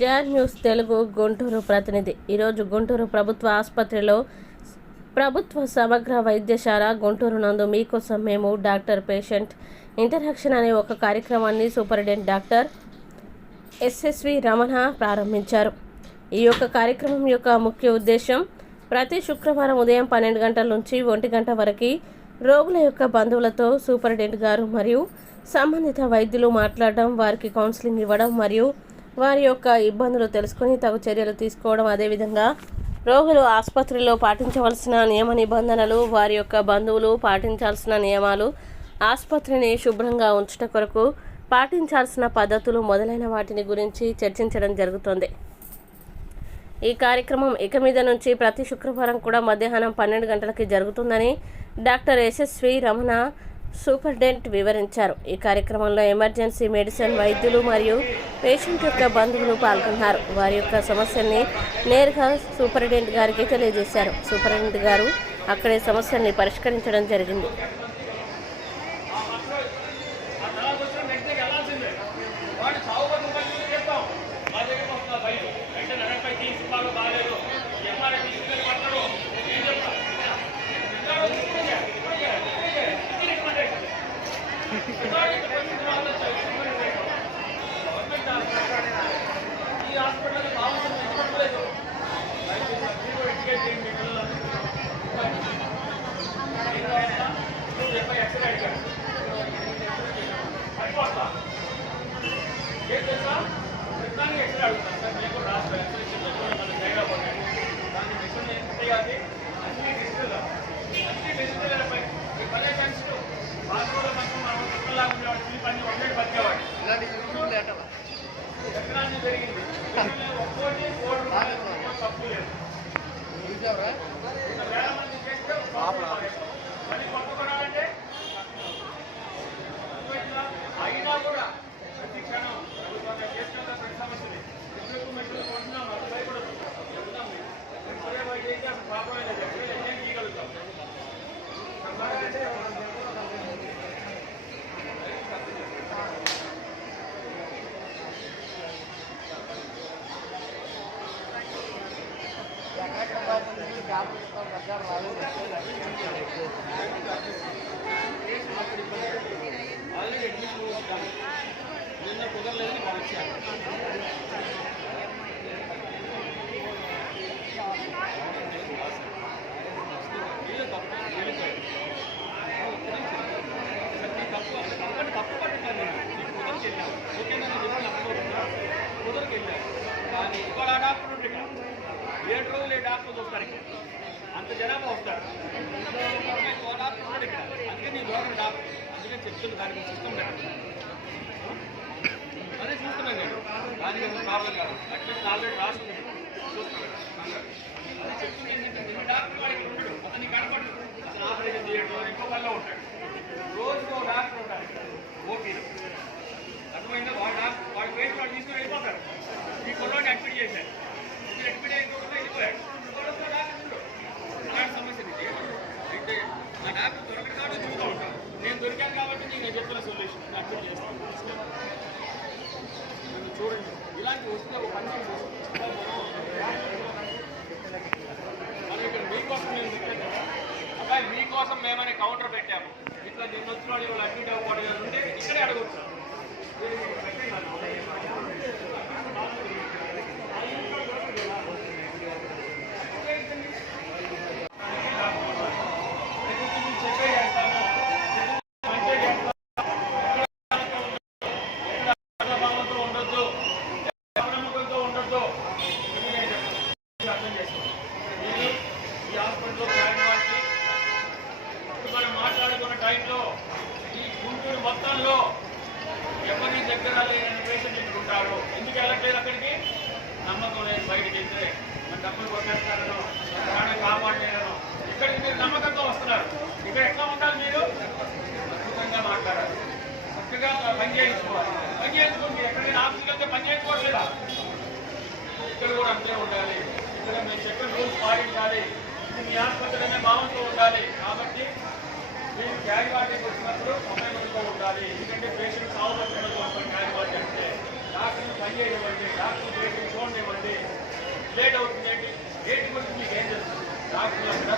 John news Telugu Guntur ప్రతినిధి. ఈరోజు గుంటూరు ప్రభుత్వ ఆసుపత్రిలో ప్రభుత్వ సమగ్ర వైద్యశాల గుంటూరు నందు మీకోసం మేము డాక్టర్ పేషెంట్ ఇంటరాక్షన్ అనే ఒక కార్యక్రమాన్ని సూపరింటెండెంట్ డాక్టర్ ఎస్ఎస్వి రమణ ప్రారంభించారు. ఈ యొక్క కార్యక్రమం యొక్క ముఖ్య ఉద్దేశం ప్రతి శుక్రవారం ఉదయం 12 గంటల నుంచి 1 గంట వరకు రోగుల యొక్క బంధువులతో సూపరింటెండెంట్ గారు మరియు సంబంధిత వైద్యులు మాట్లాడడం, వారికి కౌన్సిలింగ్ ఇవ్వడం మరియు వారి యొక్క ఇబ్బందులు తెలుసుకొని తగు చర్యలు తీసుకోవడం, అదేవిధంగా రోగులు ఆసుపత్రిలో పాటించవలసిన నియమ నిబంధనలు, వారి యొక్క బంధువులు పాటించాల్సిన నియమాలు, ఆసుపత్రిని శుభ్రంగా ఉంచుట కొరకు పాటించాల్సిన పద్ధతులు మొదలైన వాటిని గురించి చర్చించడం జరుగుతుంది. ఈ కార్యక్రమం ఇక మీద నుంచి ప్రతి శుక్రవారం కూడా మధ్యాహ్నం 12 గంటలకి జరుగుతుందని డాక్టర్ ఎస్ఎస్వి రమణ సూపరింటెండెంట్ వివరించారు. ఈ కార్యక్రమంలో ఎమర్జెన్సీ మెడిసిన్ వైద్యులు మరియు పేషెంట్ యొక్క బంధువులు పాల్గొన్నారు. వారి యొక్క సమస్యల్ని నేరుగా సూపరింటెండెంట్ గారికి తెలియజేశారు. సూపరింటెండెంట్ గారు అక్కడే సమస్యల్ని పరిష్కరించడం జరిగింది. ఏడు రోజులు ఏ డాక్టర్లు వస్తారు, అంత జనాభా వస్తారు. అందుకే నీ లోకల్ డాక్టర్, అందుకే చెప్తున్నా దానికి సిస్టమ్ అదే చూస్తున్నాను నేను. దానికి ప్రాబ్లం కాదు, అట్లీస్ట్ ఆల్రెడీ రాసుకున్నాను చెప్తున్నా. ఏంటంటే డాక్టర్ వాడికి ఉంటాడు, అతన్ని కనపడు, అతను ఆపరేషన్ చేయడం ఇంకో పనిలో ఉంటాడు. రోజుకో డాక్టర్ ఉంటాడు ఓపీ. అర్థమైందా? వాడు డాక్టర్ వాడి పేరు వాడు తీసుకుని వెళ్ళిపోతారు. ఈ కొల్లోని అడ్మిట్ చేశారు, అడ్మిట్ అయిపోతే వెళ్ళిపోయాడు. అలాంటి సమస్య అయితే ఆ డాక్టర్ దొరకడు కాబట్టి తిరుగుతూ ఉంటాను. నేను దొరికాను కాబట్టి నేను చెప్తున్న సొల్యూషన్ అడ్మిట్ చేస్తాను. చూడండి, ఇలాంటి వస్తే ఒక పని మనం ఇక్కడ మీకోసం నేను చెప్పాను కదా అబ్బాయి, మీకోసం మేమని కౌంటర్ పెట్టాము. ఇట్లా నిన్న వచ్చిన వాళ్ళు ఇవాళ అడ్మిట్ అవ్వకూడదు ఉంటే ఇక్కడే అడగొచ్చు. టైంలో ఈ గుంటూరు మొత్తంలో ఎవరి దగ్గర లేని పేషెంట్ ఇక్కడ ఉంటారు. ఎందుకు వెళ్ళట్లేదు అక్కడికి? నమ్మకం లేదు. బయటకి వెళ్తే మన డబ్బులు కొట్టేస్తారనో, ప్రాణం కాపాడలేదనో. ఇక్కడికి మీరు నమ్మకంతో వస్తున్నారు. ఇక్కడ ఎట్లా ఉండాలి? మీరు అద్భుతంగా మాట్లాడాలి, చక్కగా పని చేయించుకోవాలి. పని చేయించుకోండి. ఎక్కడైనా ఆఫీస్కి వెళ్తే పని చేయించుకోవట్లేదా? ఇక్కడ కూడా అంతే ఉండాలి. ఇక్కడ మీరు చెప్పిన రూల్స్ పాటించాలి. ఇది మీ ఆసుపత్రిలోనే భావంతో ఉండాలి. కాబట్టి మీరు క్యాజువాలిటీకి వచ్చినప్పుడు సమయంతో ఉండాలి. ఎందుకంటే పేషెంట్ సాగు క్యాజువాలిటీ అంటే డాక్టర్ని పని చేయనివ్వండి, డాక్టర్ పేషెంట్ లేట్ అవుతుంది ఏంటి గురించి మీకు ఏం తెలుసు డాక్టర్లు అక్కడ